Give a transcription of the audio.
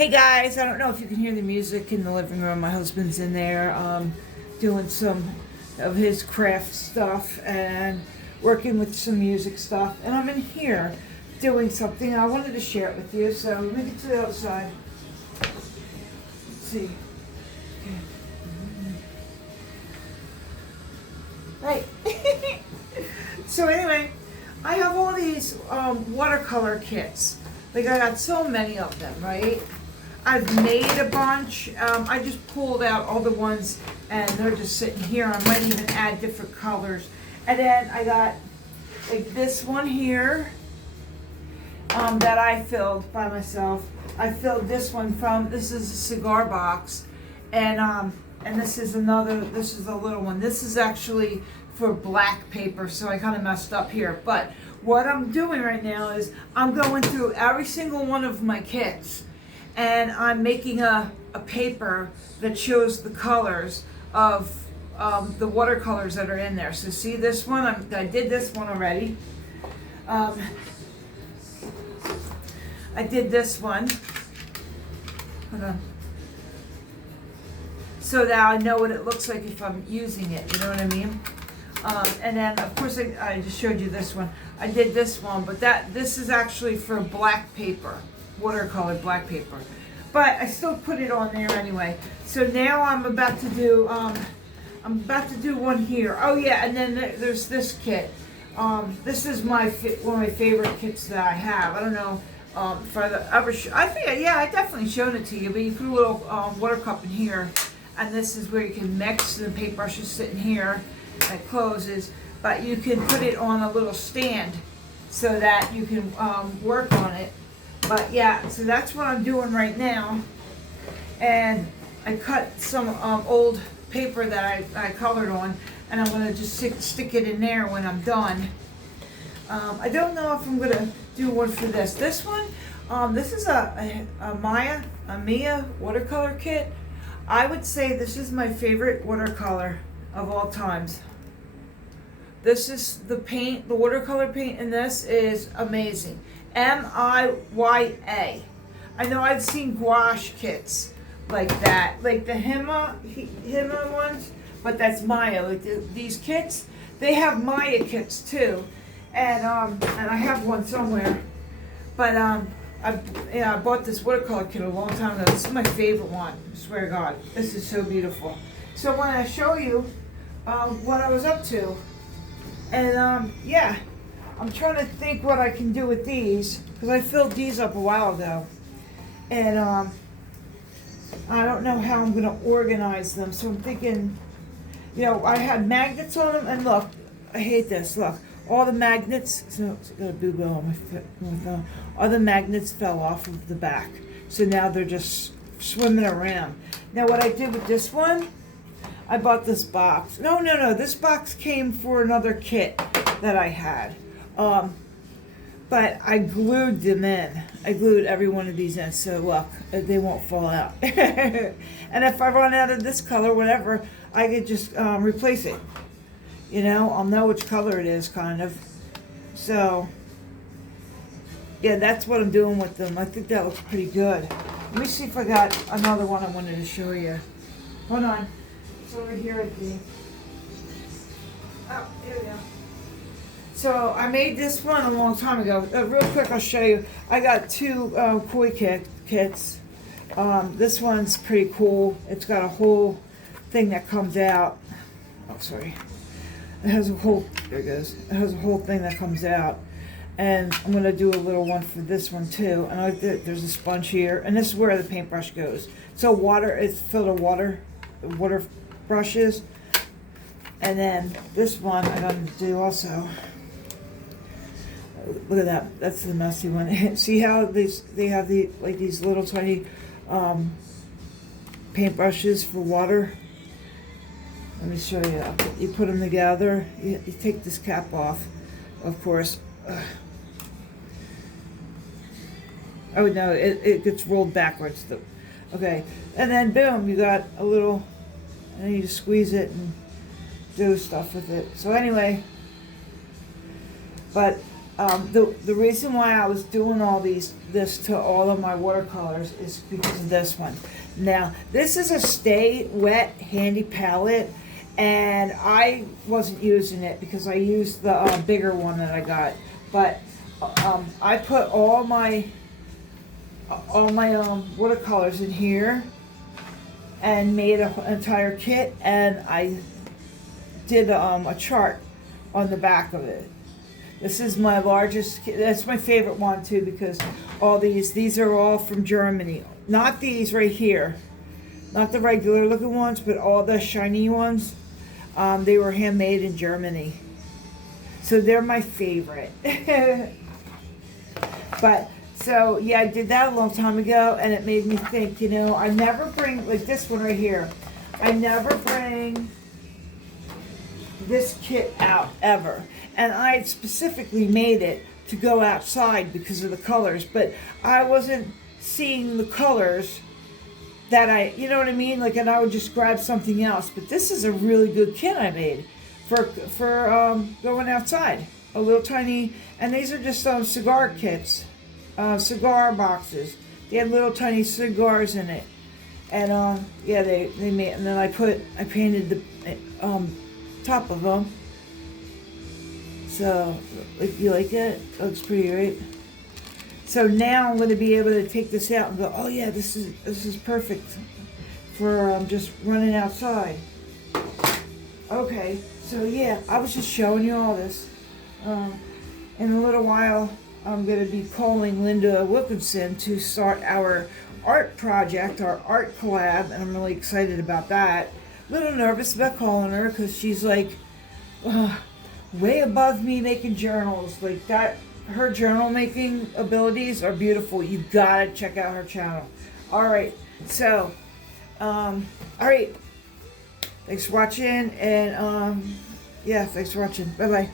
Hey guys, I don't know if you can hear the music in the living room. My husband's in there doing some of his craft stuff and working with some music stuff. And I'm in here doing something. I wanted to share it with you. So let me get to the other side. Let's see. Okay. Right. So anyway, I have all these watercolor kits. Like I got so many of them, right? I've made a bunch. I just pulled out all the ones and they're just sitting here. I might even add different colors. And then I got like this one here that I filled by myself. I filled this one this is a cigar box. And this is this is a little one. This is actually for black paper, so I kind of messed up here. But what I'm doing right now is I'm going through every single one of my kits and I'm making a paper that shows the colors of the watercolors that are in there. So see this one? I did this one already. I did this one. Hold on. So that I know what it looks like if I'm using it, you know what I mean? And then of course I just showed you this one. I did this one, but this is actually for black paper, watercolor black paper. But I still put it on there anyway. So now I'm about to do one here. Oh yeah, and then there's this kit. This is one of my favorite kits that I have. I don't know if I ever I think I definitely shown it to you. But you put a little water cup in here, and this is where you can mix. The paintbrush is sitting here. It closes, but you can put it on a little stand so that you can work on it. But yeah, so that's what I'm doing right now. And I cut some old paper that I colored on, and I'm going to just stick it in there when I'm done. I don't know if I'm going to do one for this. This one, this is a Mia watercolor kit. I would say this is my favorite watercolor of all times. This is the paint, the watercolor paint in this is amazing. M-I-Y-A. I know I've seen gouache kits like that, like the Hima ones, but that's Maya. Like these kits, they have Maya kits too, and I have one somewhere. But I bought this watercolor kit a long time ago. This is my favorite one. I swear to God, this is so beautiful. So when I show you what I was up to. And yeah, I'm trying to think what I can do with these, because I filled these up a while ago. And I don't know how I'm going to organize them. So I'm thinking, you know, I had magnets on them. And look, I hate this. Look, all the magnets, so I got a boo-boo on my phone. All the magnets fell off of the back. So now they're just swimming around. Now what I did with this one, I bought this box. No, this box came for another kit that I had. But I glued them in. I glued every one of these in, so look, they won't fall out. And if I run out of this color, whatever, I could just replace it. You know, I'll know which color it is, kind of. So, yeah, that's what I'm doing with them. I think that looks pretty good. Let me see if I got another one I wanted to show you. Hold on. It's over here at the... Oh, here we go. So I made this one a long time ago. Real quick, I'll show you. I got two koi kits. This one's pretty cool. It's got a whole thing that comes out. Oh, sorry. It has a whole... There it goes. It has a whole thing that comes out. And I'm going to do a little one for this one too. And there's a sponge here. And this is where the paintbrush goes. So it's filled with water brushes. And then this one I'm going to do also. Look at that. That's the messy one. See how they have these little tiny paintbrushes for water? Let me show you. You put them together. You take this cap off, of course. Oh no, it gets rolled backwards. Okay, and then boom, you got a little, and then you just squeeze it and do stuff with it. So anyway, but The reason why I was doing this to all of my watercolors is because of this one. Now, this is a Stay Wet Handy palette, and I wasn't using it because I used the bigger one that I got. But I put all my watercolors in here and made an entire kit, and I did a chart on the back of it. This is my largest, that's my favorite one too, because all these are all from Germany. Not these right here, not the regular looking ones, but all the shiny ones. They were handmade in Germany. So they're my favorite. But, so yeah, I did that a long time ago, and it made me think, I never bring, like this one right here, I never bring this kit out ever. And I had specifically made it to go outside because of the colors, but I wasn't seeing the colors that you know what I mean? Like, and I would just grab something else. But this is a really good kit I made for going outside. A little tiny, and these are just cigar kits, cigar boxes. They had little tiny cigars in it, and yeah, they made. And then I painted the top of them. So, you like it? It looks pretty, right? So now I'm going to be able to take this out and go, oh yeah, this is perfect for just running outside. Okay, so yeah, I was just showing you all this. In a little while, I'm going to be calling Linda Wilkinson to start our art project, our art collab, and I'm really excited about that. A little nervous about calling her because she's like way above me making journals like that. Her journal making abilities are beautiful. You gotta check out her channel. All right, so all right, thanks for watching, and yeah, thanks for watching. Bye bye.